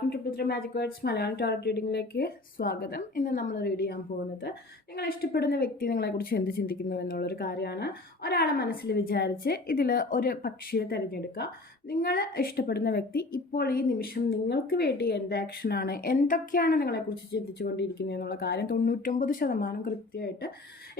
എല്ലാവർക്കും triple three magic words Malayalam tarot റീഡിങ്ങിലേക്ക് സ്വാഗതം. ഇന്ന് നമ്മൾ റീഡ് ചെയ്യാൻ പോകുന്നത് നിങ്ങൾ ഇഷ്ടപ്പെടുന്ന വ്യക്തി നിങ്ങളെക്കുറിച്ച് എന്ത് ചിന്തിക്കുന്നു എന്നുള്ളൊരു കാര്യമാണ്. ഒരാളെ മനസ്സിൽ വിചാരിച്ച് ഇതിൽ ഒരു പക്ഷിയെ തിരഞ്ഞെടുക്കുക. നിങ്ങൾ ഇഷ്ടപ്പെടുന്ന വ്യക്തി ഇപ്പോൾ ഈ നിമിഷം നിങ്ങൾക്ക് വേണ്ടി എന്ത് ആക്ഷനാണ്, എന്തൊക്കെയാണ് നിങ്ങളെക്കുറിച്ച് ചിന്തിച്ചുകൊണ്ടിരിക്കുന്നത് എന്നുള്ള കാര്യം 99% കൃത്യമായിട്ട്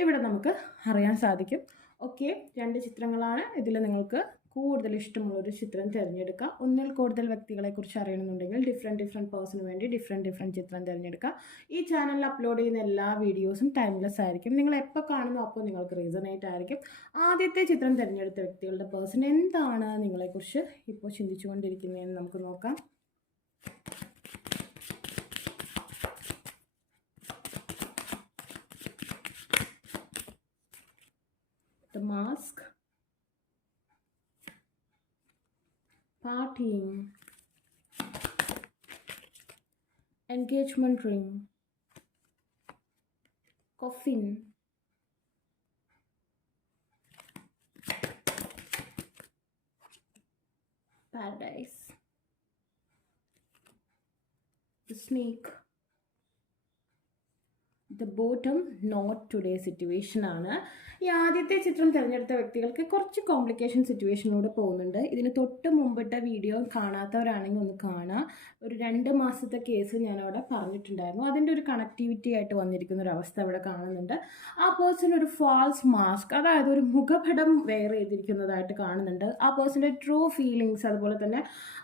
ഇവിടെ നമുക്ക് അറിയാൻ സാധിക്കും. ഓക്കെ, 2 ചിത്രങ്ങളാണ്. ഇതിൽ നിങ്ങൾക്ക് കൂടുതൽ ഇഷ്ടമുള്ളൊരു ചിത്രം തിരഞ്ഞെടുക്കുക. ഒന്നിൽ കൂടുതൽ വ്യക്തികളെക്കുറിച്ച് അറിയണമെന്നുണ്ടെങ്കിൽ ഡിഫറെൻറ്റ് പേഴ്സണിന് വേണ്ടി ഡിഫറെൻറ്റ് ചിത്രം തിരഞ്ഞെടുക്കുക. ഈ ചാനലിൽ അപ്ലോഡ് ചെയ്യുന്ന എല്ലാ വീഡിയോസും ടൈംലെസ് ആയിരിക്കും. നിങ്ങൾ എപ്പോൾ കാണുന്നു അപ്പോൾ നിങ്ങൾക്ക് റീസണേറ്റ് ആയിരിക്കും. ആദ്യത്തെ ചിത്രം തിരഞ്ഞെടുത്ത വ്യക്തികളുടെ പേഴ്സൺ എന്താണ് നിങ്ങളെക്കുറിച്ച് ഇപ്പോൾ ചിന്തിച്ചുകൊണ്ടിരിക്കുന്നതെന്ന് നമുക്ക് നോക്കാം. The mask, partying, engagement ring, coffin, paradise, the snake, the bottom, not today situation ആണ്. ഈ ആദ്യത്തെ ചിത്രം തിരഞ്ഞെടുത്ത വ്യക്തികൾക്ക് കുറച്ച് കോംപ്ലിക്കേഷൻ സിറ്റുവേഷനിലൂടെ പോകുന്നുണ്ട്. ഇതിന് തൊട്ട് മുമ്പിട്ട വീഡിയോ കാണാത്തവരാണെങ്കിൽ ഒന്ന് കാണുക. ഒരു 2 മാസത്തെ കേസ് ഞാനവിടെ പറഞ്ഞിട്ടുണ്ടായിരുന്നു. അതിൻ്റെ ഒരു കണക്ടിവിറ്റി ആയിട്ട് വന്നിരിക്കുന്ന ഒരു അവസ്ഥ ഇവിടെ കാണുന്നുണ്ട്. ആ പേഴ്സൺ ഒരു ഫാൾസ് മാസ്ക്, അതായത് ഒരു മുഖപടം വെയർ ചെയ്തിരിക്കുന്നതായിട്ട് കാണുന്നുണ്ട്. ആ പേഴ്സൻ്റെ ട്രൂ ഫീലിങ്സ്, അതുപോലെ തന്നെ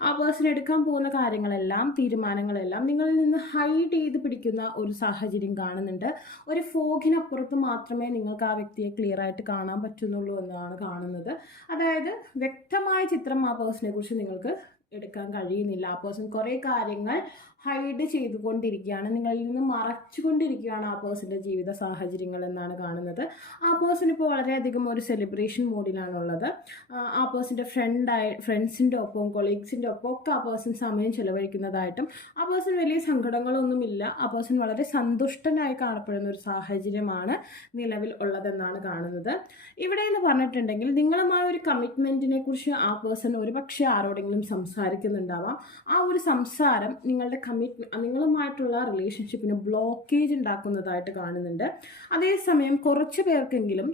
ആ പേഴ്സൺ എടുക്കാൻ പോകുന്ന കാര്യങ്ങളെല്ലാം, തീരുമാനങ്ങളെല്ലാം നിങ്ങളിൽ നിന്ന് ഹൈഡ് ചെയ്ത് പിടിക്കുന്ന ഒരു സാഹചര്യം കാണുന്നുണ്ട്. ഒരു ഫോഗിനപ്പുറത്ത് മാത്രമേ നിങ്ങൾക്ക് ആ വ്യക്തിയെ ക്ലിയർ ആയിട്ട് കാണാൻ പറ്റുന്നുള്ളൂ എന്നാണ് കാണുന്നത്. അതായത് വ്യക്തമായ ചിത്രം ആ പേഴ്സണെ കുറിച്ച് നിങ്ങൾക്ക് എടുക്കാൻ കഴിയുന്നില്ല. ആ പേഴ്സൺ കുറേ കാര്യങ്ങൾ ഹൈഡ് ചെയ്തുകൊണ്ടിരിക്കുകയാണ്, നിങ്ങളിൽ നിന്ന് മറച്ചുകൊണ്ടിരിക്കുകയാണ് ആ പേഴ്സൻ്റെ ജീവിത സാഹചര്യങ്ങൾ എന്നാണ് കാണുന്നത്. ആ പേഴ്സൺ ഇപ്പോൾ വളരെയധികം ഒരു സെലിബ്രേഷൻ മോഡിലാണുള്ളത്. ആ പേഴ്സൻ്റെ ഫ്രണ്ട്സിൻ്റെ ഒപ്പം, കൊളീഗ്സിൻ്റെ ഒപ്പം ഒക്കെ ആ പേഴ്സൺ സമയം ചെലവഴിക്കുന്നതായിട്ടും, ആ പേഴ്സൺ വലിയ സങ്കടങ്ങളൊന്നുമില്ല, ആ പേഴ്സൺ വളരെ സന്തുഷ്ടനായി കാണപ്പെടുന്ന ഒരു സാഹചര്യമാണ് നിലവിൽ ഉള്ളതെന്നാണ് കാണുന്നത്. ഇവിടെ എന്ന് പറഞ്ഞിട്ടുണ്ടെങ്കിൽ നിങ്ങളുമായ ഒരു കമ്മിറ്റ്മെൻറ്റിനെ കുറിച്ച് ആ പേഴ്സൺ ഒരുപക്ഷെ ആരോടെങ്കിലും സംസാരിക്കുന്നുണ്ടാവാം. ആ ഒരു സംസാരം നിങ്ങളുമായിട്ടുള്ള റിലേഷൻഷിപ്പിന് ബ്ലോക്കേജ് ഉണ്ടാക്കുന്നതായിട്ട് കാണുന്നുണ്ട്. അതേസമയം കുറച്ച് പേർക്കെങ്കിലും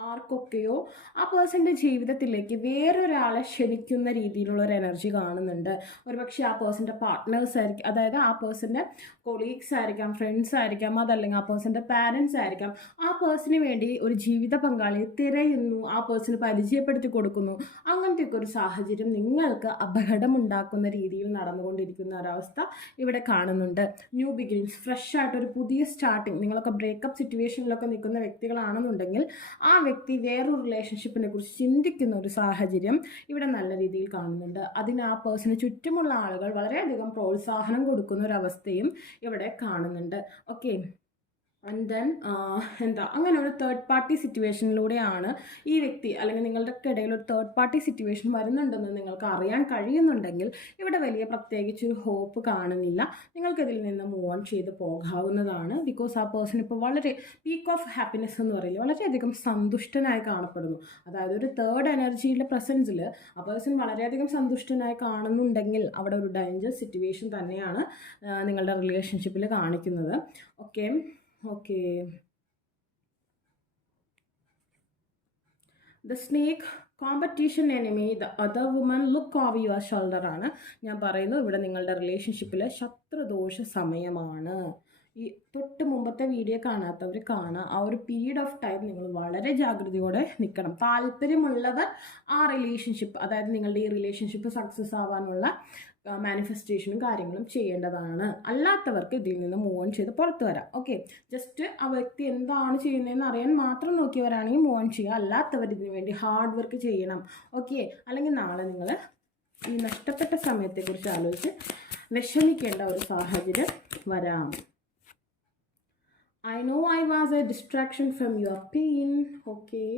ആർക്കൊക്കെയോ ആ പേഴ്സൻ്റെ ജീവിതത്തിലേക്ക് വേറൊരാളെ ക്ഷണിക്കുന്ന രീതിയിലുള്ള ഒരു എനർജി കാണുന്നുണ്ട്. ഒരുപക്ഷെ ആ പേഴ്സൻ്റെ പാർട്ട്നേഴ്സ് ആയിരിക്കും, അതായത് ആ പേഴ്സൻ്റെ കൊളീഗ്സ് ആയിരിക്കാം, ഫ്രണ്ട്സ് ആയിരിക്കാം, അതല്ലെങ്കിൽ ആ പേഴ്സൻ്റെ പാരൻസ് ആയിരിക്കാം. ആ പേഴ്സണിന് വേണ്ടി ഒരു ജീവിത പങ്കാളിയെ തിരയുന്നു, ആ പേഴ്സണ് പരിചയപ്പെടുത്തി കൊടുക്കുന്നു. അങ്ങനത്തെയൊക്കെ ഒരു സാഹചര്യം നിങ്ങൾക്ക് അപകടമുണ്ടാക്കുന്ന രീതിയിൽ നടന്നുകൊണ്ടിരിക്കുന്ന ഒരവസ്ഥ ഇവിടെ കാണുന്നുണ്ട്. ന്യൂ ബിഗിനിങ്സ്, ഫ്രഷ് ആയിട്ടൊരു പുതിയ സ്റ്റാർട്ടിങ്. നിങ്ങളൊക്കെ ബ്രേക്കപ്പ് സിറ്റുവേഷനിലൊക്കെ നിൽക്കുന്ന വ്യക്തികളാണെന്നുണ്ടെങ്കിൽ ആ വ്യക്തി വേറൊരു റിലേഷൻഷിപ്പിനെ കുറിച്ച് ചിന്തിക്കുന്ന ഒരു സാഹചര്യം ഇവിടെ നല്ല രീതിയിൽ കാണുന്നുണ്ട്. അതിന് ആ പേഴ്സണ് ചുറ്റുമുള്ള ആളുകൾ വളരെയധികം പ്രോത്സാഹനം കൊടുക്കുന്ന ഒരു അവസ്ഥയും ഇവിടെ കാണുന്നുണ്ട്. ഓക്കെ, ആൻഡ് ദെൻ അങ്ങനെ ഒരു തേർഡ് പാർട്ടി സിറ്റുവേഷനിലൂടെയാണ് ഈ വ്യക്തി, അല്ലെങ്കിൽ നിങ്ങളുടെ ഇടയിൽ ഒരു തേർഡ് പാർട്ടി സിറ്റുവേഷൻ വരുന്നുണ്ടെന്ന് നിങ്ങൾക്ക് അറിയാൻ കഴിയുന്നുണ്ടെങ്കിൽ ഇവിടെ വലിയ പ്രത്യേകിച്ചൊരു ഹോപ്പ് കാണുന്നില്ല. നിങ്ങൾക്കിതിൽ നിന്ന് മൂവ് ഓൺ ചെയ്ത് പോകാവുന്നതാണ്. ബിക്കോസ് ആ പേഴ്സൺ ഇപ്പോൾ വളരെ പീക്ക് ഓഫ് ഹാപ്പിനെസ് എന്ന് പറയില്ല, വളരെയധികം സന്തുഷ്ടനായി കാണപ്പെടുന്നു. അതായത് ഒരു തേർഡ് എനർജിയുടെ പ്രസൻസിൽ ആ പേഴ്സൺ വളരെയധികം സന്തുഷ്ടനായി കാണുന്നുണ്ടെങ്കിൽ അവിടെ ഒരു ഡേഞ്ചർ സിറ്റുവേഷൻ തന്നെയാണ് നിങ്ങളുടെ റിലേഷൻഷിപ്പിൽ കാണിക്കുന്നത്. Okay, the snake, competition enemy, the other woman, look over your shoulder ആണ് ഞാൻ പറയുന്നു. ഇവിടെ നിങ്ങളുടെ റിലേഷൻഷിപ്പിൽ ശത്രുദോഷ സമയമാണ്. ഈ തൊട്ട് മുമ്പത്തെ വീഡിയോ കാണാത്തവർ കാണാം. ആ ഒരു പീരീഡ് ഓഫ് ടൈം നിങ്ങൾ വളരെ ജാഗ്രതയോടെ നിൽക്കണം. താല്പര്യമുള്ളവർ ആ റിലേഷൻഷിപ്പ്, അതായത് നിങ്ങളുടെ ഈ റിലേഷൻഷിപ്പ് സക്സസ് ആവാനുള്ള മാനിഫെസ്റ്റേഷനും കാര്യങ്ങളും ചെയ്യേണ്ടതാണ്. അല്ലാത്തവർക്ക് ഇതിൽ നിന്ന് മൂവ് ഓൺ ചെയ്ത് പുറത്ത് വരാം. ഓക്കെ, ജസ്റ്റ് ആ വ്യക്തി എന്താണ് ചെയ്യുന്നതെന്ന് അറിയാൻ മാത്രം നോക്കിയവരാണെങ്കിൽ മൂവ് ഓൺ ചെയ്യുക. അല്ലാത്തവർ ഇതിനു വേണ്ടി ഹാർഡ് വർക്ക് ചെയ്യണം. ഓക്കെ, അല്ലെങ്കിൽ നാളെ നിങ്ങൾ ഈ നഷ്ടപ്പെട്ട സമയത്തെക്കുറിച്ച് ആലോചിച്ച് വിഷമിക്കേണ്ട ഒരു സാഹചര്യം വരാം. I know I was a distraction from your pain. Okay.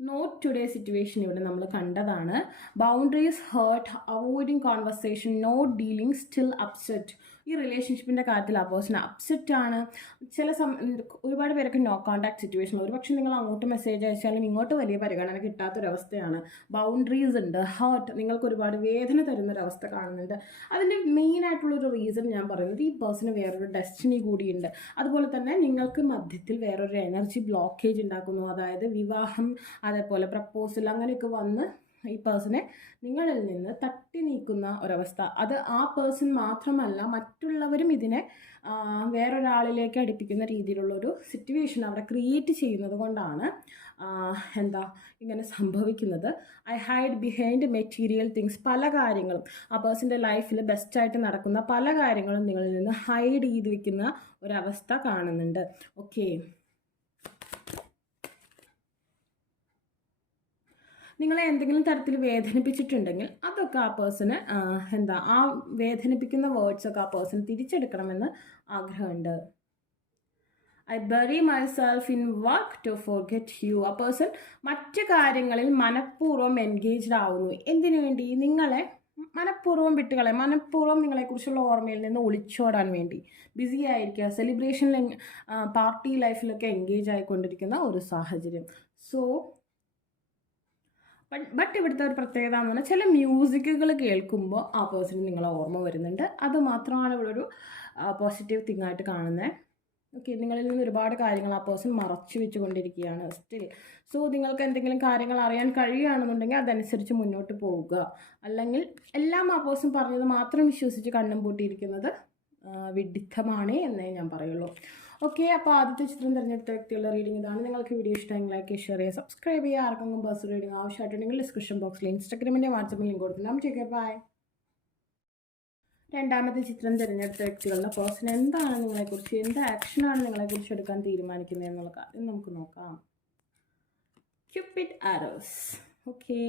Not today situation ഇവിടെ നമ്മൾ കണ്ടതാണ്. Boundaries hurt, avoiding conversation, not dealing, still upset. ഈ റിലേഷൻഷിപ്പിൻ്റെ കാര്യത്തിൽ ആ പേഴ്സൺ അപ്സെറ്റ് ആണ്. ഒരുപാട് പേരൊക്കെ നോ കോൺടാക്ട് സിറ്റുവേഷൻ, ഒരുപക്ഷെ നിങ്ങൾ അങ്ങോട്ട് മെസ്സേജ് അയച്ചാലും ഇങ്ങോട്ട് വലിയ പരിഗണന കിട്ടാത്തൊരവസ്ഥയാണ്. ബൗണ്ടറീസ് ഉണ്ട്, ഹേർട്ട്, നിങ്ങൾക്ക് ഒരുപാട് വേദന തരുന്നൊരവസ്ഥ കാണുന്നുണ്ട്. അതിൻ്റെ മെയിൻ ആയിട്ടുള്ളൊരു റീസൺ ഞാൻ പറയുന്നത് ഈ പേഴ്സണ് വേറൊരു ഡെസ്റ്റിനി കൂടിയുണ്ട്. അതുപോലെ തന്നെ നിങ്ങൾക്ക് മധ്യത്തിൽ വേറൊരു എനർജി ബ്ലോക്കേജ് ഉണ്ടാക്കുന്നു. അതായത് വിവാഹം, അതേപോലെ പ്രപ്പോസൽ അങ്ങനെയൊക്കെ വന്ന് ഈ പേഴ്സണെ നിങ്ങളിൽ നിന്ന് തട്ടി നീക്കുന്ന ഒരവസ്ഥ. അത് ആ പേഴ്സൺ മാത്രമല്ല, മറ്റുള്ളവരും ഇതിനെ വേറൊരാളിലേക്ക് അടുപ്പിക്കുന്ന രീതിയിലുള്ളൊരു സിറ്റുവേഷൻ അവിടെ ക്രിയേറ്റ് ചെയ്യുന്നത് കൊണ്ടാണ് ഇങ്ങനെ സംഭവിക്കുന്നത്. I hide behind material things. പല കാര്യങ്ങളും ആ പേഴ്സൻ്റെ ലൈഫിൽ ബെസ്റ്റായിട്ട് നടക്കുന്ന പല കാര്യങ്ങളും നിങ്ങളിൽ നിന്ന് ഹൈഡ് ചെയ്ത് വയ്ക്കുന്ന ഒരവസ്ഥ കാണുന്നുണ്ട്. ഓക്കെ, നിങ്ങളെ എന്തെങ്കിലും തരത്തിൽ വേദനിപ്പിച്ചിട്ടുണ്ടെങ്കിൽ അതൊക്കെ ആ പേഴ്സണ് ആ വേദനിപ്പിക്കുന്ന വേർഡ്സൊക്കെ ആ പേഴ്സൺ തിരിച്ചെടുക്കണമെന്ന് ആഗ്രഹമുണ്ട്. I bury myself in work to forget you. ആ പേഴ്സൺ മറ്റ് കാര്യങ്ങളിൽ മനഃപൂർവ്വം എൻഗേജ്ഡ് ആവുന്നു. എന്തിനു വേണ്ടി? നിങ്ങളെ മനഃപൂർവ്വം വിട്ടുകളയാം, മനഃപൂർവ്വം നിങ്ങളെക്കുറിച്ചുള്ള ഓർമ്മയിൽ നിന്ന് ഒളിച്ചോടാൻ വേണ്ടി ബിസി ആയിരിക്കുക, സെലിബ്രേഷനിൽ പാർട്ടി ലൈഫിലൊക്കെ എൻഗേജ് ആയിക്കൊണ്ടിരിക്കുന്ന ഒരു സാഹചര്യം. സോ ബട്ട് ഇവിടുത്തെ ഒരു പ്രത്യേകത എന്ന് പറഞ്ഞാൽ ചില മ്യൂസിക്കുകൾ കേൾക്കുമ്പോൾ ആ പേഴ്സൺ നിങ്ങളെ ഓർമ്മ വരുന്നുണ്ട്. അത് മാത്രമാണ് ഇവിടെ ഒരു പോസിറ്റീവ് തിങ് ആയിട്ട് കാണുന്നത്. ഓക്കെ, നിങ്ങളിൽ നിന്ന് ഒരുപാട് കാര്യങ്ങൾ ആ പേഴ്സൺ മറച്ചു വെച്ചുകൊണ്ടിരിക്കുകയാണ് സ്റ്റിൽ. സോ നിങ്ങൾക്ക് എന്തെങ്കിലും കാര്യങ്ങൾ അറിയാൻ കഴിയുകയാണെന്നുണ്ടെങ്കിൽ അതനുസരിച്ച് മുന്നോട്ട് പോവുക. അല്ലെങ്കിൽ എല്ലാം ആ പേഴ്സൺ പറഞ്ഞത് മാത്രം വിശ്വസിച്ച് കണ്ണും പൂട്ടിയിരിക്കുന്നത് വിഡിത്തമാണ് എന്നേ ഞാൻ പറയുള്ളൂ. ഓക്കെ, അപ്പോൾ ആദ്യത്തെ ചിത്രം തിരഞ്ഞെടുത്ത വ്യക്തിയുള്ള റീഡിംഗ് ഇതാണ്. നിങ്ങൾക്ക് വീഡിയോ ഇഷ്ടമെങ്കിൽ ലൈക്ക്, ഷെയർ ചെയ്യുക, സബ്സ്ക്രൈബ് ചെയ്യുക. ആർക്കെങ്കിലും പേഴ്സണൽ റീഡിംഗ് ആവശ്യമായിട്ടുണ്ടെങ്കിൽ ഡിസ്ക്രിപ്ഷൻ ബോക്സിൽ ഇൻസ്റ്റാഗ്രാമിൻ്റെ വാട്സപ്പിൽ ലിങ്ക് കൊടുത്തിട്ടുണ്ടാകും. Check by. രണ്ടാമത്തെ ചിത്രം തിരഞ്ഞെടുത്ത വ്യക്തികളുടെ പേഴ്സൺ എന്താണ് നിങ്ങളെക്കുറിച്ച്, എന്ത് ആക്ഷനാണ് നിങ്ങളെക്കുറിച്ച് എടുക്കാൻ തീരുമാനിക്കുന്നത് എന്നുള്ള കാര്യം നമുക്ക് നോക്കാം. Cupid arrows. Okay,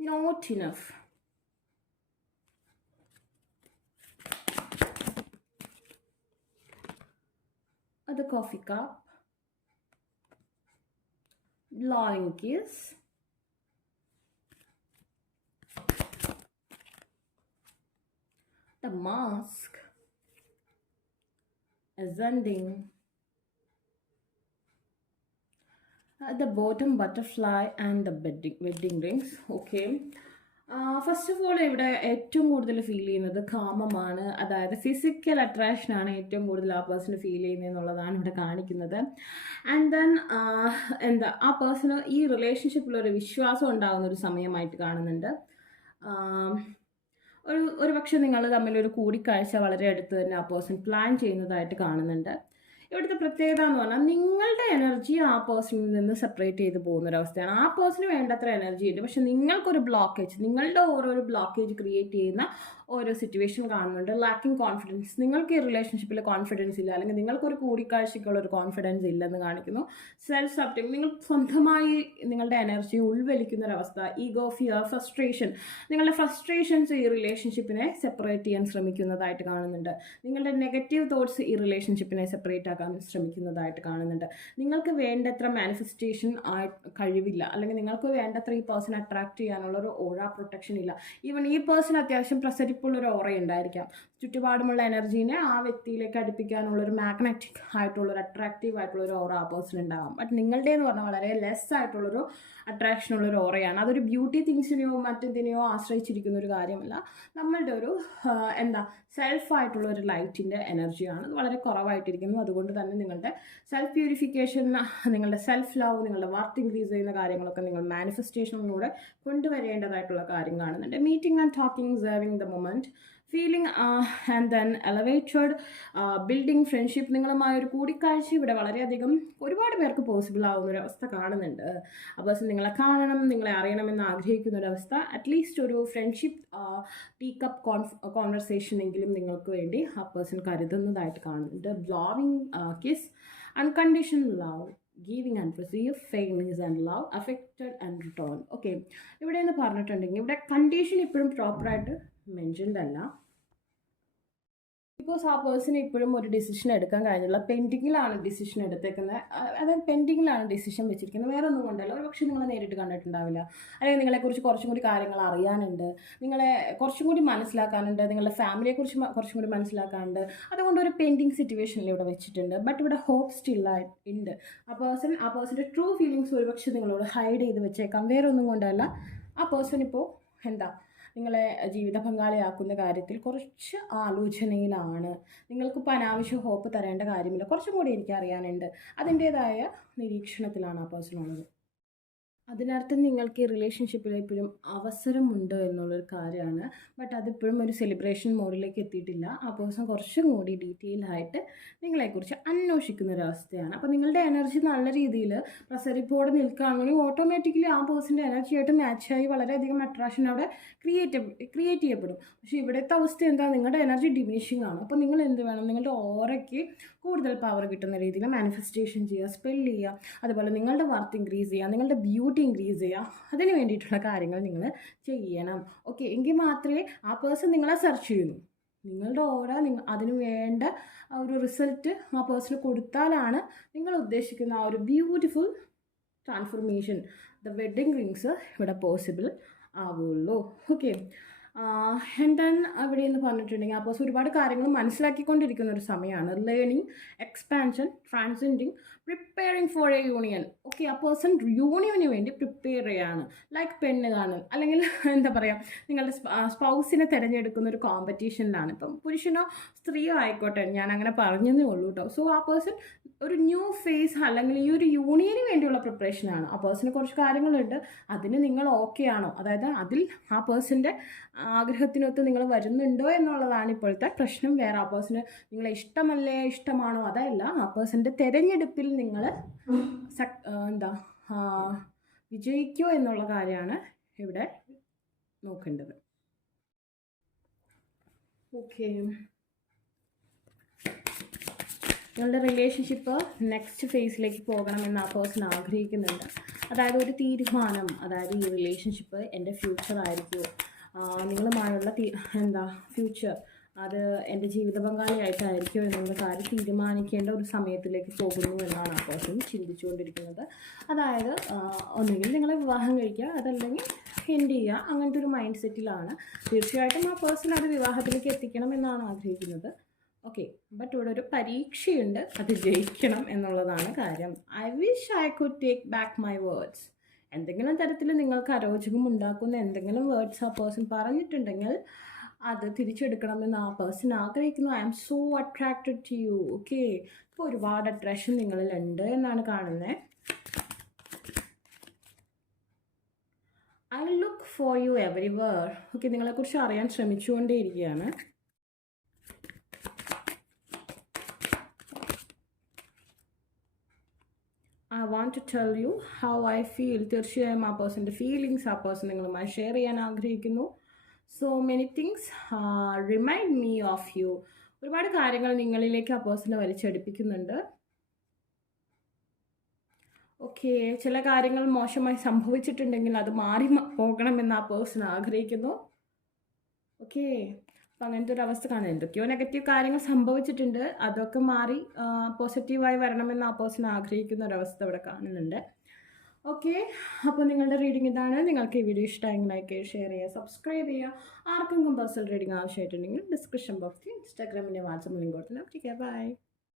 not enough. The coffee cup, blowing kiss, the mask, ascending, at the bottom butterfly and the wedding rings. Okay, first of all ഇവിടെ ഏറ്റവും കൂടുതൽ ഫീൽ ചെയ്യുന്നത് കാമമാണ്. അതായത് ഫിസിക്കൽ അട്രാക്ഷനാണ് ഏറ്റവും കൂടുതൽ ആ പേഴ്സണ് ഫീൽ ചെയ്യുന്നത് എന്നുള്ളതാണ് ഇവിടെ കാണിക്കുന്നത്. ആൻഡ് ദെൻ ആ പേഴ്സണ് ഈ റിലേഷൻഷിപ്പിലൊരു വിശ്വാസം ഉണ്ടാകുന്ന ഒരു സമയമായിട്ട് കാണുന്നുണ്ട്. ഒരു പക്ഷെ നിങ്ങൾ തമ്മിലൊരു കൂടിക്കാഴ്ച വളരെ അടുത്ത് തന്നെ ആ പേഴ്സൺ പ്ലാൻ ചെയ്യുന്നതായിട്ട് കാണുന്നുണ്ട്. ഇവിടുത്തെ പ്രത്യേകത എന്ന് പറഞ്ഞാൽ നിങ്ങളുടെ എനർജി ആ പേഴ്സണിൽ നിന്ന് സെപ്പറേറ്റ് ചെയ്ത് പോകുന്നൊരവസ്ഥയാണ്. ആ പേഴ്സണ് വേണ്ടത്ര എനർജി ഉണ്ട്, പക്ഷെ നിങ്ങൾക്കൊരു ബ്ലോക്കേജ്, നിങ്ങളുടെ ഓരോരോ ബ്ലോക്കേജ് ക്രിയേറ്റ് ചെയ്യുന്ന ഓരോ സിറ്റുവേഷൻ കാണുന്നുണ്ട്. ലാക്കിംഗ് കോൺഫിഡൻസ്, നിങ്ങൾക്ക് ഈ റിലേഷൻഷിപ്പിൽ കോൺഫിഡൻസ് ഇല്ല, അല്ലെങ്കിൽ നിങ്ങൾക്കൊരു കൂടിക്കാഴ്ചയ്ക്കുള്ള ഒരു കോൺഫിഡൻസ് ഇല്ലെന്ന് കാണിക്കുന്നു. സെൽഫ് സബ്ജക്ട്, നിങ്ങൾ സ്വന്തമായി നിങ്ങളുടെ എനർജി ഉൾവലിക്കുന്നൊരവസ്ഥ. ഈഗോ, ഫിയർ, ഫ്രസ്ട്രേഷൻ, നിങ്ങളുടെ ഫ്രസ്ട്രേഷൻസ് ഈ റിലേഷൻഷിപ്പിനെ സെപ്പറേറ്റ് ചെയ്യാൻ ശ്രമിക്കുന്നതായിട്ട് കാണുന്നുണ്ട്. നിങ്ങളുടെ നെഗറ്റീവ് തോട്ട്സ് ഈ റിലേഷൻഷിപ്പിനെ സെപ്പറേറ്റ് ആക്കാൻ ശ്രമിക്കുന്നതായിട്ട് കാണുന്നുണ്ട്. നിങ്ങൾക്ക് വേണ്ടത്ര മാനിഫെസ്റ്റേഷൻ കഴിവില്ല, അല്ലെങ്കിൽ നിങ്ങൾക്ക് വേണ്ടത്ര ഈ പേഴ്സൺ അട്രാക്ട് ചെയ്യാനുള്ള ഒരു ഓറ പ്രൊട്ടക്ഷൻ ഇല്ല. ഈവൻ ഈ പേഴ്സൺ അത്യാവശ്യം പ്രസരിപ്പുള്ളൊരു ഓറ ഉണ്ടായിരിക്കാം. ചുറ്റുപാടുമുള്ള എനർജീനെ ആ വ്യക്തിയിലേക്ക് അടുപ്പിക്കാനുള്ളൊരു മാഗ്നറ്റിക് ആയിട്ടുള്ളൊരു അട്രാക്റ്റീവ് ആയിട്ടുള്ളൊരു ഓറ ആ പേഴ്സൺ ഉണ്ടാകാം. ബട്ട് നിങ്ങളുടെ എന്ന് പറഞ്ഞാൽ വളരെ ലെസ് ആയിട്ടുള്ളൊരു അട്രാക്ഷൻ ഉള്ളൊരു ഓറയാണ്. അതൊരു ബ്യൂട്ടി തിങ്സിനെയോ മറ്റെന്തിനെയോ ആശ്രയിച്ചിരിക്കുന്ന ഒരു കാര്യമല്ല. നമ്മളുടെ ഒരു സെൽഫായിട്ടുള്ള ഒരു ലൈറ്റിൻ്റെ എനർജിയാണ്. അത് വളരെ കുറവായിട്ടിരിക്കുന്നു. അതുകൊണ്ട് തന്നെ നിങ്ങളുടെ സെൽഫ് പ്യൂരിഫിക്കേഷൻ, നിങ്ങളുടെ സെൽഫ് ലവ്, നിങ്ങളുടെ വർത്ത് ഇൻക്രീസ് ചെയ്യുന്ന കാര്യങ്ങളൊക്കെ നിങ്ങൾ മാനിഫെസ്റ്റേഷനിലൂടെ കൊണ്ടുവരേണ്ടതായിട്ടുള്ള കാര്യം കാണുന്നുണ്ട്. Meeting and talking, serving the moment, feeling and then elevated, building friendship. നിങ്ങളുമായ ഒരു കൂടിക്കാഴ്ച ഇവിടെ വളരെയധികം ഒരുപാട് പേർക്ക് പോസിബിൾ ആവുന്ന ഒരു അവസ്ഥ കാണുന്നുണ്ട്. ആ പേഴ്സൺ നിങ്ങളെ കാണണം, നിങ്ങളെ അറിയണമെന്ന് ആഗ്രഹിക്കുന്ന ഒരവസ്ഥ. അറ്റ്ലീസ്റ്റ് ഒരു ഫ്രണ്ട്ഷിപ്പ് ടീക്കപ്പ് കോൺവെർസേഷൻ എങ്കിലും നിങ്ങൾക്ക് വേണ്ടി ആ പേഴ്സൺ കരുതുന്നതായിട്ട് കാണുന്നുണ്ട്. Blowing kiss, unconditional love, giving and receive, feelings and love, affected and return. Okay, ഇവിടെ എന്ന് പറഞ്ഞിട്ടുണ്ടെങ്കിൽ ഇവിടെ കണ്ടീഷൻ ഇപ്പോഴും പ്രോപ്പറായിട്ട് മെൻഷൻഡ് അല്ല. ബിക്കോസ് ആ പേഴ്സൺ ഇപ്പോഴും ഒരു ഡിസിഷൻ എടുക്കാൻ കഴിഞ്ഞില്ല, പെൻഡിങ്ങിലാണ് ഡിസിഷൻ എടുത്തേക്കുന്നത്. അതായത് പെൻഡിങ്ങിലാണ് ഡിസിഷൻ വെച്ചിരിക്കുന്നത്, വേറെ ഒന്നും കൊണ്ടല്ല. ഒരു പക്ഷേ നിങ്ങളെ നേരിട്ട് കണ്ടിട്ടുണ്ടാവില്ല, അല്ലെങ്കിൽ നിങ്ങളെക്കുറിച്ച് കുറച്ചും കൂടി കാര്യങ്ങൾ അറിയാനുണ്ട്, നിങ്ങളെ കുറച്ചും കൂടി മനസ്സിലാക്കാനുണ്ട്, നിങ്ങളുടെ ഫാമിലിയെക്കുറിച്ച് കുറച്ചും കൂടി മനസ്സിലാക്കാനുണ്ട്. അതുകൊണ്ട് ഒരു പെൻഡിങ് സിറ്റുവേഷനിൽ ഇവിടെ വെച്ചിട്ടുണ്ട്. ബട്ട് ഇവിടെ ഹോപ്പ് സ്റ്റില്ലായി ഉണ്ട്. ആ പേഴ്സൻ്റെ ട്രൂ ഫീലിങ്സ് ഒരുപക്ഷെ നിങ്ങളോട് ഹൈഡ് ചെയ്ത് വെച്ചേക്കാം, വേറെ ഒന്നും കൊണ്ടല്ല. ആ പേഴ്സൺ ഇപ്പോൾ നിങ്ങളെ ജീവിത പങ്കാളിയാക്കുന്ന കാര്യത്തിൽ കുറച്ച് ആലോചനയിലാണ്. നിങ്ങൾക്കിപ്പോൾ അനാവശ്യ ഹോപ്പ് തരേണ്ട കാര്യമില്ല, കുറച്ചും കൂടി എനിക്കറിയാനുണ്ട്, അതിൻ്റേതായ നിരീക്ഷണത്തിലാണ് ആ പേഴ്സൺ ഉള്ളത്. അതിനർത്ഥം നിങ്ങൾക്ക് ഈ റിലേഷൻഷിപ്പിൽ ഇപ്പോഴും അവസരമുണ്ട് എന്നുള്ളൊരു കാര്യമാണ്. ബട്ട് അതിപ്പോഴും ഒരു സെലിബ്രേഷൻ മോഡിലേക്ക് എത്തിയിട്ടില്ല. ആ പേഴ്സൺ കുറച്ചും കൂടി ഡീറ്റെയിൽ ആയിട്ട് നിങ്ങളെക്കുറിച്ച് അന്വേഷിക്കുന്ന ഒരവസ്ഥയാണ്. അപ്പോൾ നിങ്ങളുടെ എനർജി നല്ല രീതിയിൽ പ്രസരിപ്പോടെ നിൽക്കുകയാണെങ്കിൽ ഓട്ടോമാറ്റിക്കലി ആ പേഴ്സൻ്റെ എനർജിയായിട്ട് മാച്ചായി വളരെയധികം അട്രാക്ഷൻ അവിടെ ക്രിയേറ്റ് ചെയ്യപ്പെടും. പക്ഷേ ഇവിടുത്തെ അവസ്ഥ എന്താ, നിങ്ങളുടെ എനർജി ഡിമിനിഷിംഗ് ആണ്. അപ്പോൾ നിങ്ങൾ എന്ത് വേണം, നിങ്ങളുടെ ഓറയ്ക്ക് കൂടുതൽ പവർ കിട്ടുന്ന രീതിയിൽ മാനിഫെസ്റ്റേഷൻ ചെയ്യുക, സ്പെൽ ചെയ്യുക, അതുപോലെ നിങ്ങളുടെ വർത്ത് ഇൻക്രീസ് ചെയ്യുക, നിങ്ങളുടെ ബ്യൂട്ടി ഇൻക്രീസ് ചെയ്യുക, അതിന് വേണ്ടിയിട്ടുള്ള കാര്യങ്ങൾ നിങ്ങൾ ചെയ്യണം. ഓക്കെ, എങ്കിൽ മാത്രമേ ആ പേഴ്സൺ നിങ്ങളെ സെർച്ച് ചെയ്യുന്നു. നിങ്ങളുടെ ഓറ അതിന് വേണ്ട ഒരു റിസൾട്ട് ആ പേഴ്സണ് കൊടുത്താലാണ് നിങ്ങൾ ഉദ്ദേശിക്കുന്ന ആ ഒരു beautiful transformation, the wedding rings ഇവിടെ പോസിബിൾ ആവുള്ളൂ. ഓക്കെ, ആൻഡ് ദെൻ അവിടെ എന്ന് പറഞ്ഞിട്ടുണ്ടെങ്കിൽ ആ പേഴ്സൺ ഒരുപാട് കാര്യങ്ങൾ മനസ്സിലാക്കിക്കൊണ്ടിരിക്കുന്ന ഒരു സമയമാണ്. Learning, expansion, transcending, preparing for a union. Okay, ആ പേഴ്സൺ യൂണിയന് വേണ്ടി പ്രിപ്പയർ ചെയ്യാണ്. ലൈക്ക് പെണ്ണ് കാണൽ, അല്ലെങ്കിൽ എന്താ പറയുക, നിങ്ങളുടെ സ്പൗസിനെ തിരഞ്ഞെടുക്കുന്ന ഒരു കോമ്പറ്റീഷനിലാണ്. ഇപ്പം പുരുഷനോ സ്ത്രീയോ ആയിക്കോട്ടെ, ഞാൻ അങ്ങനെ പറഞ്ഞതേ ഉള്ളൂ കേട്ടോ. സോ ആ പേഴ്സൺ ഒരു ന്യൂ ഫേസ് അല്ലെങ്കിൽ ഈ ഒരു യൂണിയന് വേണ്ടിയുള്ള പ്രിപ്പറേഷനാണ്. ആ പേഴ്സണ് കുറച്ച് കാര്യങ്ങളുണ്ട്, അതിന് നിങ്ങൾ ഓക്കെ ആണോ, അതായത് അതിൽ ആ പേഴ്സൻ്റെ ആഗ്രഹത്തിനൊത്ത് നിങ്ങൾ വരുന്നുണ്ടോ എന്നുള്ളതാണ് ഇപ്പോഴത്തെ പ്രശ്നം. വേറെ ആ പേഴ്സണ് നിങ്ങളെ ഇഷ്ടമല്ലേ, ഇഷ്ടമാണോ, അതല്ല. ആ പേഴ്സൻ്റെ തിരഞ്ഞെടുപ്പിൽ നിങ്ങൾ വിജയിക്കുമോ എന്നുള്ള കാര്യമാണ് ഇവിടെ നോക്കേണ്ടത്. ഓക്കെ, നിങ്ങളുടെ റിലേഷൻഷിപ്പ് നെക്സ്റ്റ് ഫേസിലേക്ക് പോകണമെന്ന് ആ പേഴ്സൺ ആഗ്രഹിക്കുന്നുണ്ട്. അതായത് ഒരു തീരുമാനം, അതായത് ഈ റിലേഷൻഷിപ്പ് എൻ്റെ ഫ്യൂച്ചർ ആയിരിക്കുമോ, നിങ്ങളുമായുള്ള ഫ്യൂച്ചർ അത് എൻ്റെ ജീവിത പങ്കാളിയായിട്ടായിരിക്കും എന്നുള്ള കാര്യം തീരുമാനിക്കേണ്ട ഒരു സമയത്തിലേക്ക് പോകുന്നു എന്നാണ് ആ പേഴ്സൺ ചിന്തിച്ചുകൊണ്ടിരിക്കുന്നത്. അതായത് ഒന്നുകിൽ നിങ്ങളെ വിവാഹം കഴിക്കുക, അതല്ലെങ്കിൽ എൻഡ് ചെയ്യുക, അങ്ങനത്തെ ഒരു മൈൻഡ് സെറ്റിലാണ്. തീർച്ചയായിട്ടും ആ പേഴ്സൺ അത് വിവാഹത്തിലേക്ക് എത്തിക്കണം എന്നാണ് ആഗ്രഹിക്കുന്നത്. ഓക്കെ, ബട്ട് ഇവിടെ ഒരു പരീക്ഷയുണ്ട്, അത് ജയിക്കണം എന്നുള്ളതാണ് കാര്യം. I wish I could take back my words. എന്തെങ്കിലും തരത്തിൽ നിങ്ങൾക്ക് അരോചകം ഉണ്ടാക്കുന്ന എന്തെങ്കിലും വേർഡ്സ് ആ പേഴ്സൺ പറഞ്ഞിട്ടുണ്ടെങ്കിൽ അത് തിരിച്ചെടുക്കണമെന്ന് ആ പേഴ്സൺ ആഗ്രഹിക്കുന്നു. I am so attracted to you. Okay, ഇപ്പോൾ ഒരുപാട് അട്രാക്ഷൻ നിങ്ങളിൽ ഉണ്ട് എന്നാണ് കാണുന്നത്. I look for you everywhere. Okay, നിങ്ങളെക്കുറിച്ച് അറിയാൻ ശ്രമിച്ചുകൊണ്ടേയിരിക്കുകയാണ്. I want to tell you how I feel. തീർച്ചയായും ആ പേഴ്സൻ്റെ ഫീലിങ്സ് ആ പേഴ്സൺ നിങ്ങളുമായി ഷെയർ ചെയ്യാൻ ആഗ്രഹിക്കുന്നു. So many things remind me of you. ഒരുപാട് കാര്യങ്ങൾ നിങ്ങളിലേക്ക് ആ പേഴ്സണെ വലിച്ചടുപ്പിക്കുന്നുണ്ട്. ഓക്കെ, ചില കാര്യങ്ങൾ മോശമായി സംഭവിച്ചിട്ടുണ്ടെങ്കിൽ അത് മാറി പോകണമെന്ന് ആ പേഴ്സൺ ആഗ്രഹിക്കുന്നു. ഓക്കെ, അപ്പം അങ്ങനത്തെ ഒരു അവസ്ഥ കാണുന്നത്. എന്തൊക്കെയോ നെഗറ്റീവ് കാര്യങ്ങൾ സംഭവിച്ചിട്ടുണ്ട്, അതൊക്കെ മാറി പോസിറ്റീവായി വരണമെന്ന് ആ പേഴ്സൺ ആഗ്രഹിക്കുന്ന ഒരവസ്ഥ ഇവിടെ കാണുന്നുണ്ട്. ഓക്കെ, അപ്പോൾ നിങ്ങളുടെ റീഡിംഗ് ഇതാണ്. നിങ്ങൾക്ക് ഈ വീഡിയോ ഇഷ്ടമായെങ്കിൽ ലൈക്ക് ചെയ്യുക, ഷെയർ ചെയ്യുക, സബ്സ്ക്രൈബ് ചെയ്യുക. ആർക്കെങ്കിലും പേഴ്സണൽ റീഡിംഗ് ആവശ്യമായിട്ടുണ്ടെങ്കിൽ ഡിസ്ക്രിപ്ഷൻ ബോക്സിൽ ഇൻസ്റ്റാഗ്രാമിൻ്റെ വാട്സപ്പ് ലിങ്ക് കൊടുത്തിട്ടുണ്ട്. Okay, by.